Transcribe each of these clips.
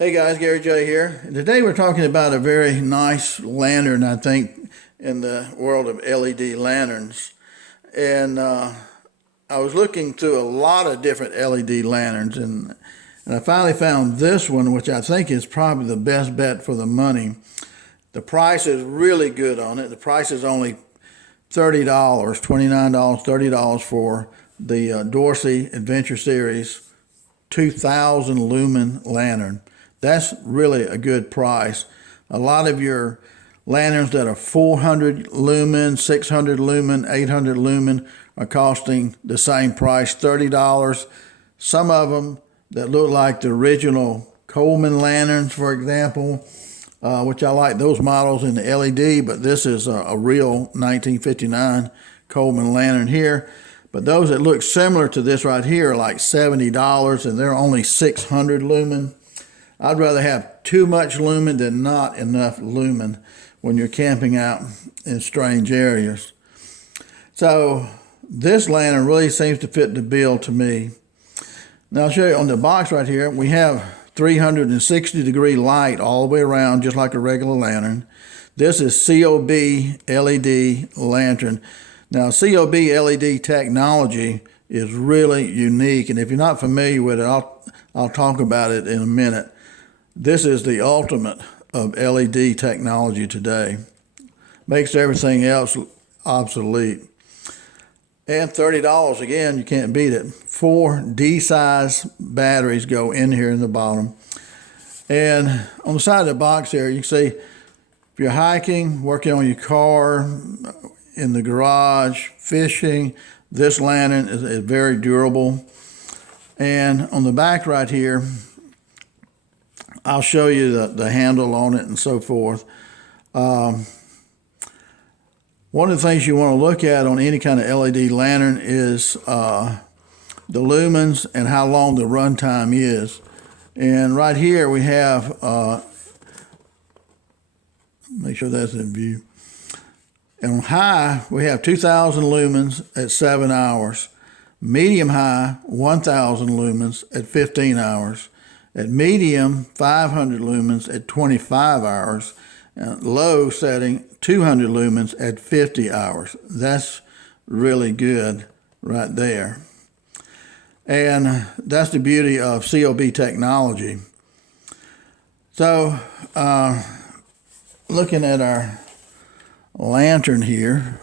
Hey guys, Gary J here. And today we're talking about a very nice lantern, I think, in the world of LED lanterns. And I was looking through a lot of different LED lanterns, and I finally found this one, which I think is probably the best bet for the money. The price is really good on it. The price is only $30, $29, $30 for the Dorsey Adventure Series 2000 lumen lantern. That's really a good price. A lot of your lanterns that are 400 lumen, 600 lumen, 800 lumen are costing the same price, $30. Some of them that look like the original Coleman lanterns, for example, which I like those models in the LED, but this is a real 1959 Coleman lantern here. But those that look similar to this right here are like $70, and they're only 600 lumen. I'd rather have too much lumen than not enough lumen when you're camping out in strange areas. So this lantern really seems to fit the bill to me. Now I'll show you on the box right here, we have 360 degree light all the way around, just like a regular lantern. This is COB LED lantern. Now COB LED technology is really unique, and if you're not familiar with it, I'll talk about it in a minute. This is the ultimate of LED technology today. Makes everything else obsolete. And $30, again, you can't beat it. 4 D-size batteries go in here in the bottom. And on the side of the box here, you can see if you're hiking, working on your car, in the garage, fishing, this lantern is very durable. And on the back right here, I'll show you the handle on it and so forth. One of the things you want to look at on any kind of LED lantern is the lumens and how long the runtime is. And right here we have, make sure that's in view. And on high, we have 2,000 lumens at 7 hours. Medium high, 1,000 lumens at 15 hours. At medium, 500 lumens at 25 hours. And low setting, 200 lumens at 50 hours. That's really good right there. And that's the beauty of COB technology. So, looking at our lantern here,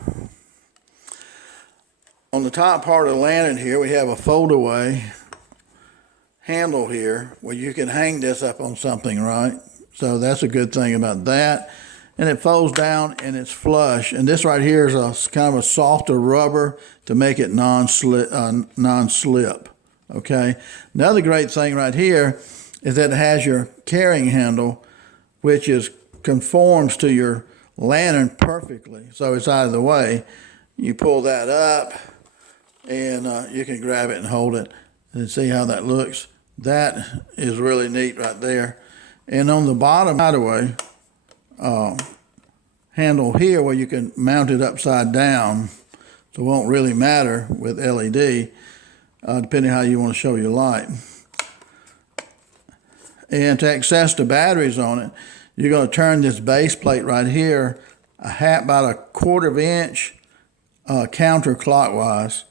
on the top part of the lantern here, we have a fold-away handle here where you can hang this up on something, right? So that's a good thing about that. And it folds down and it's flush. And this right here is a kind of a softer rubber to make it non-slip. Okay. Another great thing right here is that it has your carrying handle, which conforms to your lantern perfectly. So it's out of the way. You pull that up and you can grab it and hold it and see how that looks. That is really neat right there. And on the bottom, by the way, handle here where you can mount it upside down, so it won't really matter with LED, depending how you want to show your light. And to access the batteries on it, you're going to turn this base plate right here about a 1/4 inch counterclockwise,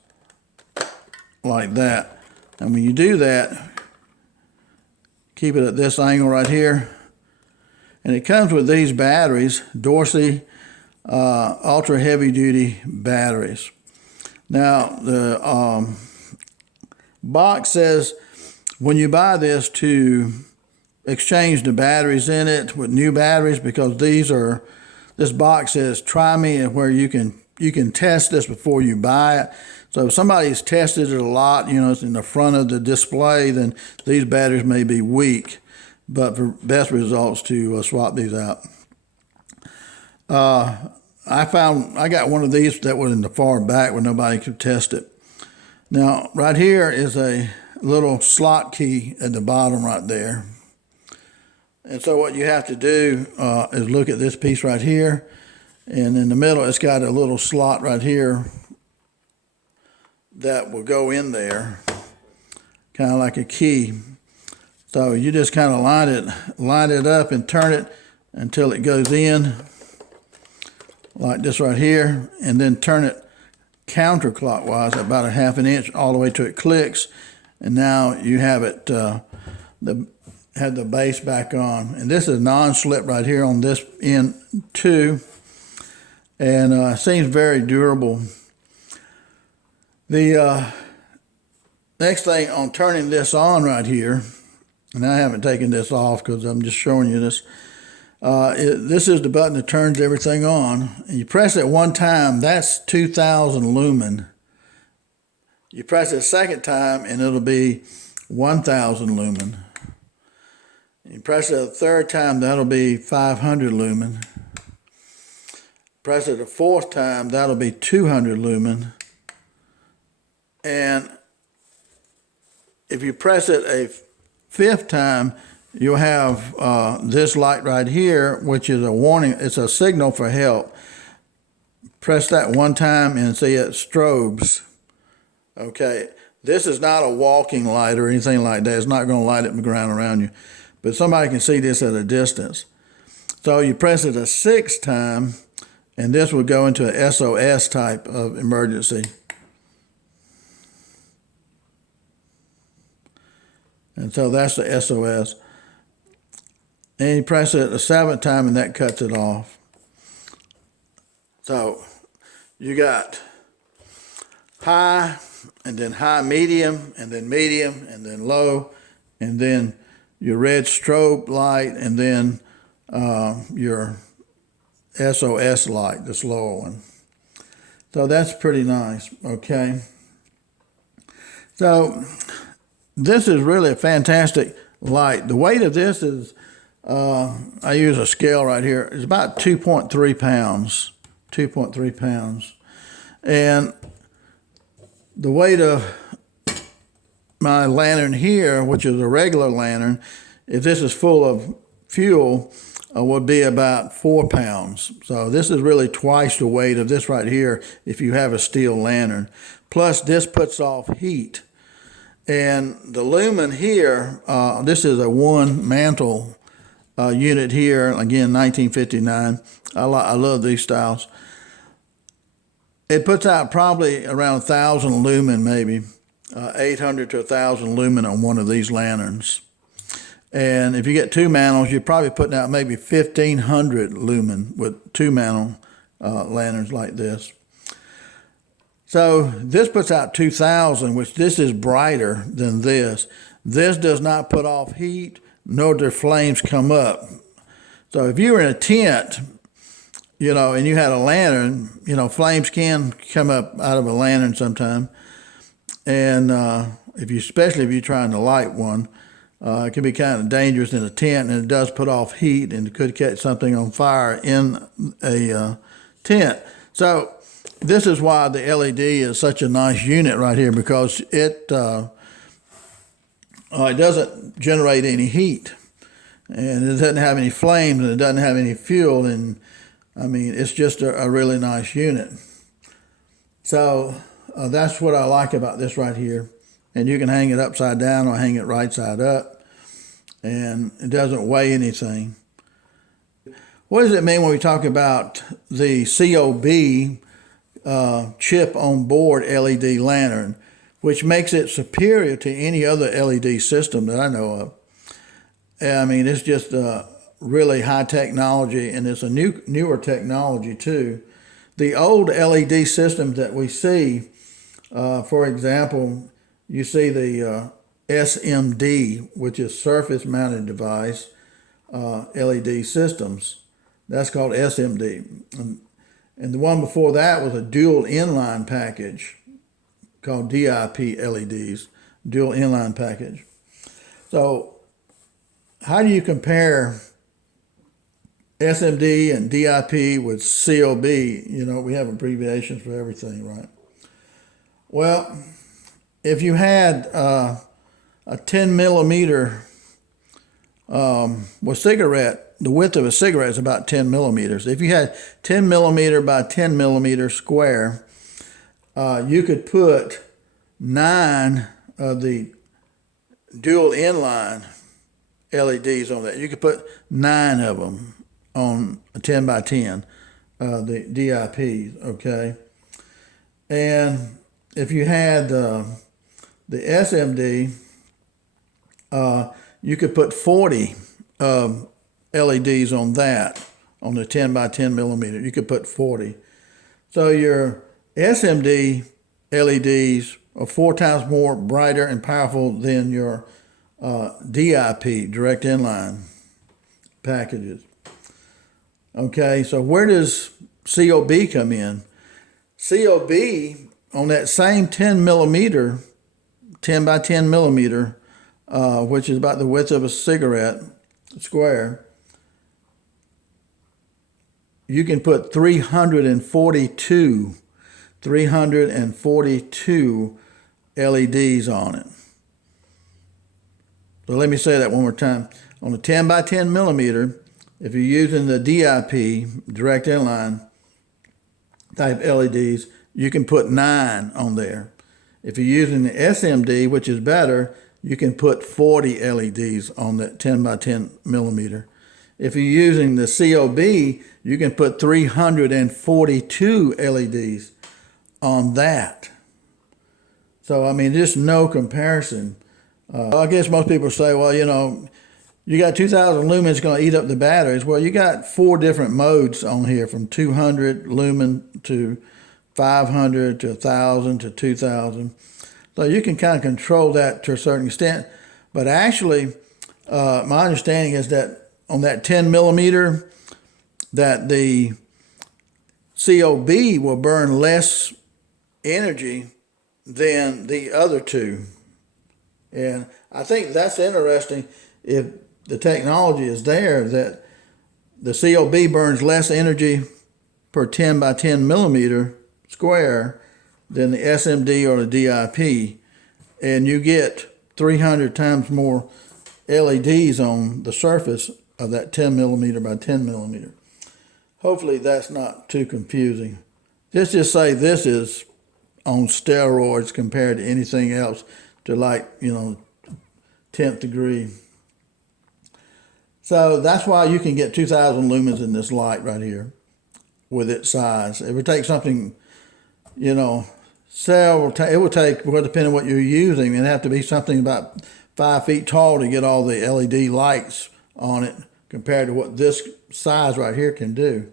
like that. And when you do that, keep it at this angle right here. And it comes with these batteries, Dorsey ultra heavy duty batteries. Now the box says when you buy this to exchange the batteries in it with new batteries, because this box says try me, and where you can test this before you buy it. So if somebody's tested it a lot, it's in the front of the display, then these batteries may be weak. But for best results, to swap these out. I got one of these that was in the far back where nobody could test it. Now, right here is a little slot key at the bottom right there. And so what you have to do is look at this piece right here. And in the middle, it's got a little slot right here that will go in there, kind of like a key. So you just kind of line it up and turn it until it goes in, like this right here, and then turn it counterclockwise about a ½ an inch all the way till it clicks, and now you have it have the base back on. And this is non-slip right here on this end too, and seems very durable. The next thing on turning this on right here, and I haven't taken this off because I'm just showing you this. This is the button that turns everything on. And you press it one time, that's 2,000 lumen. You press it a second time and it'll be 1,000 lumen. You press it a third time, that'll be 500 lumen. Press it a fourth time, that'll be 200 lumen. And if you press it a fifth time, you'll have this light right here, which is a warning. It's a signal for help. Press that one time and see it strobes. Okay, this is not a walking light or anything like that. It's not going to light up the ground around you, but somebody can see this at a distance. So you press it a sixth time, and this will go into an SOS type of emergency. And so that's the SOS. And you press it a seventh time and that cuts it off. So you got high, and then high medium, and then low, and then your red strobe light, and then your SOS light, the slower one. So that's pretty nice, okay? So this is really a fantastic light. The weight of this is, I use a scale right here, it's about 2.3 pounds, 2.3 pounds. And the weight of my lantern here, which is a regular lantern, if this is full of fuel, would be about 4 pounds. So this is really twice the weight of this right here if you have a steel lantern. Plus this puts off heat. And the lumen here, this is a one mantle unit here, again 1959. I love these styles. It puts out probably around 1,000 lumen, maybe 800 to 1,000 lumen on one of these lanterns. And if you get two mantles, you're probably putting out maybe 1,500 lumen with two mantle lanterns like this. So this puts out 2,000, which this is brighter than this. This does not put off heat, nor do flames come up. So if you were in a tent, and you had a lantern, flames can come up out of a lantern sometime. And especially if you're trying to light one, it can be kind of dangerous in a tent, and it does put off heat, and it could catch something on fire in a tent. So this is why the LED is such a nice unit right here, because it doesn't generate any heat, and it doesn't have any flames, and it doesn't have any fuel, and I mean, it's just a really nice unit. So that's what I like about this right here. And you can hang it upside down or hang it right side up, and it doesn't weigh anything. What does it mean when we talk about the COB chip on board LED lantern, which makes it superior to any other LED system that I know of? I mean, it's just really high technology, and it's a newer technology too. The old LED systems that we see, for example, you see the SMD, which is surface mounted device LED systems. That's called SMD. And the one before that was a dual inline package called DIP LEDs, dual inline package. So how do you compare SMD and DIP with COB? We have abbreviations for everything, right? Well, if you had a 10 millimeter cigarette, the width of a cigarette is about 10 millimeters. If you had 10 millimeter by 10 millimeter square, you could put 9 of the dual inline LEDs on that. You could put 9 of them on a 10 by 10, the DIPs, okay? And if you had the SMD, you could put 40 LEDs on that, on the 10 by 10 millimeter. You could put 40. So your SMD LEDs are 4 times more brighter and powerful than your DIP, direct inline packages. Okay, so where does COB come in? COB on that same 10 millimeter, 10 by 10 millimeter, which is about the width of a cigarette square, you can put 342 LEDs on it. So let me say that one more time. On a 10 by 10 millimeter, if you're using the DIP, direct inline type LEDs, you can put 9 on there. If you're using the SMD, which is better, you can put 40 LEDs on that 10 by 10 millimeter. If you're using the COB, you can put 342 LEDs on that. So, I mean, just no comparison. I guess most people say, well, you know, you got 2,000 lumens going to eat up the batteries. Well, you got 4 different modes on here, from 200 lumen to 500 to 1,000 to 2,000. So you can kind of control that to a certain extent. But actually, my understanding is that on that 10 millimeter, that the COB will burn less energy than the other two. And I think that's interesting. If the technology is there, that the COB burns less energy per 10 by 10 millimeter square than the SMD or the DIP, and you get 300 times more LEDs on the surface of that 10 millimeter by 10 millimeter. Hopefully that's not too confusing. Just say this is on steroids compared to anything else, to, like, you know, 10th degree. So that's why you can get 2,000 lumens in this light right here with its size. It would take something, you know, it would take, well, depending on what you're using, it'd have to be something about 5 feet tall to get all the LED lights on it compared to what this size right here can do.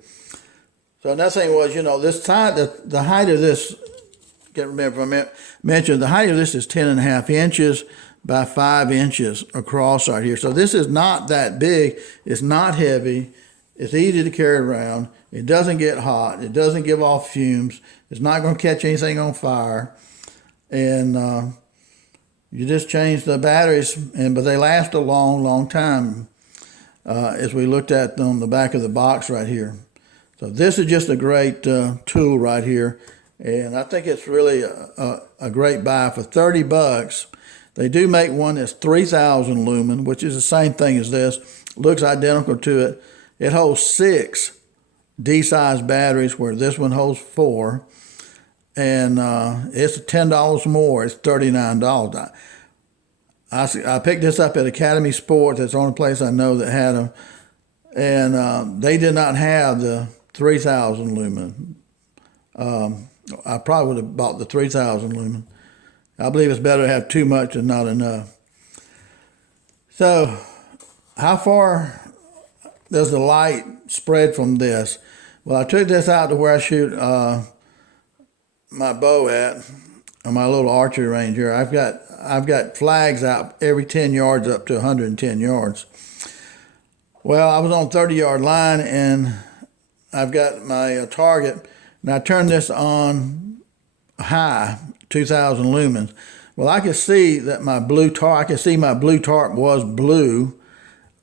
So another thing was, you know, this side, the height of this, can't remember if I mentioned, the height of this is 10.5 inches by 5 inches across right here. So this is not that big. It's not heavy. It's easy to carry around. It doesn't get hot. It doesn't give off fumes. It's not going to catch anything on fire. And you just change the batteries, but they last a long, long time, as we looked at on the back of the box right here. So this is just a great tool right here. And I think it's really a great buy for $30. They do make one that's 3,000 lumen, which is the same thing as this. Looks identical to it. It holds 6 D-size batteries, where this one holds 4. And it's $10 more. It's $39. I picked this up at Academy Sports. That's the only place I know that had them. And they did not have the 3,000 lumen. I probably would have bought the 3,000 lumen. I believe it's better to have too much than not enough. So how far does the light spread from this? Well, I took this out to where I shoot my bow at, on my little archery range here. I've got flags out every 10 yards up to 110 yards. Well, I was on 30-yard line, and I've got my target, and I turned this on high, 2,000 lumens. Well, I could see that my blue tarp was blue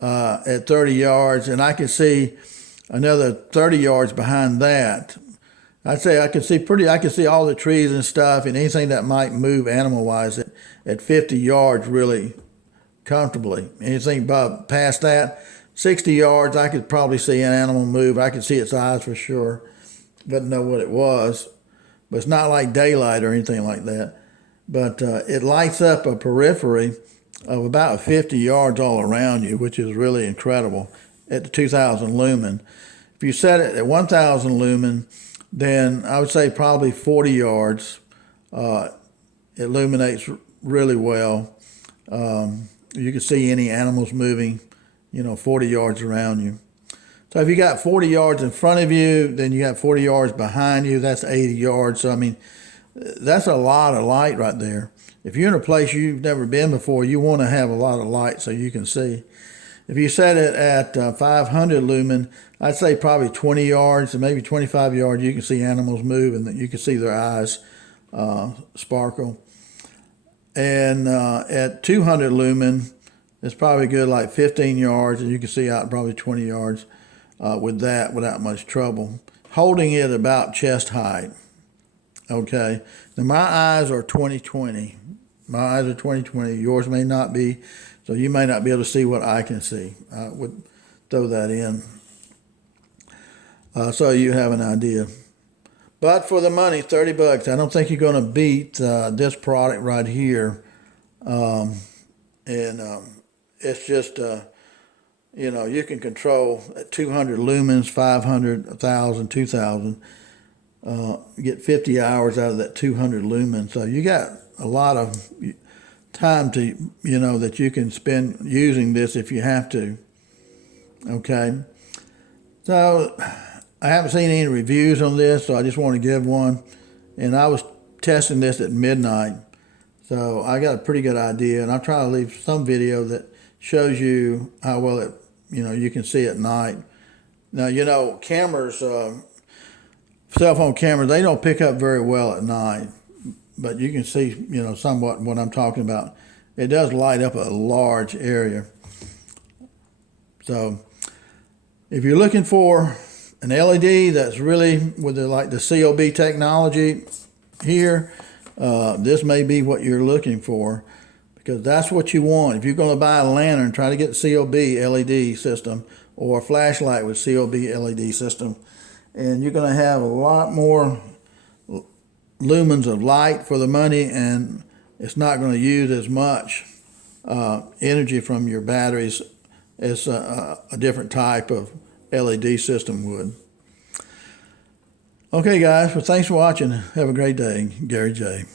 at 30 yards, and I could see another 30 yards behind that. I'd say I could see all the trees and stuff and anything that might move animal-wise at 50 yards really comfortably. Anything past that, 60 yards, I could probably see an animal move. I could see its eyes for sure. Wouldn't know what it was. But it's not like daylight or anything like that. But it lights up a periphery of about 50 yards all around you, which is really incredible at the 2000 lumen. If you set it at 1000 lumen, then I would say probably 40 yards. It illuminates really well. You can see any animals moving, 40 yards around you. So if you got 40 yards in front of you, then you got 40 yards behind you, that's 80 yards. So, I mean, that's a lot of light right there. If you're in a place you've never been before, you want to have a lot of light so you can see. If you set it at 500 lumen, I'd say probably 20 yards and maybe 25 yards, you can see animals move and you can see their eyes sparkle. And at 200 lumen, it's probably good like 15 yards, and you can see out probably 20 yards with that without much trouble. Holding it about chest height. Okay. Now my eyes are 20/20. My eyes are 20/20. Yours may not be, so you may not be able to see what I can see. I would throw that in so you have an idea. But for the money, $30, I don't think you're going to beat this product right here. It's just, you can control at 200 lumens, 500, 1,000, 2,000. Get 50 hours out of that 200 lumens. So you got a lot of time to, that you can spend using this if you have to. Okay. So I haven't seen any reviews on this, so I just want to give one. And I was testing this at midnight, so I got a pretty good idea. And I'll try to leave some video that shows you how well it, you can see at night. Now, cameras, cell phone cameras, they don't pick up very well at night, but you can see, somewhat what I'm talking about. It does light up a large area. So if you're looking for an LED that's really with the COB technology here, this may be what you're looking for, because that's what you want. If you're going to buy a lantern, try to get the COB LED system or a flashlight with COB LED system, and you're going to have a lot more lumens of light for the money, and it's not going to use as much energy from your batteries as a different type of LED system would. Okay, guys, well, thanks for watching. Have a great day. Gary J.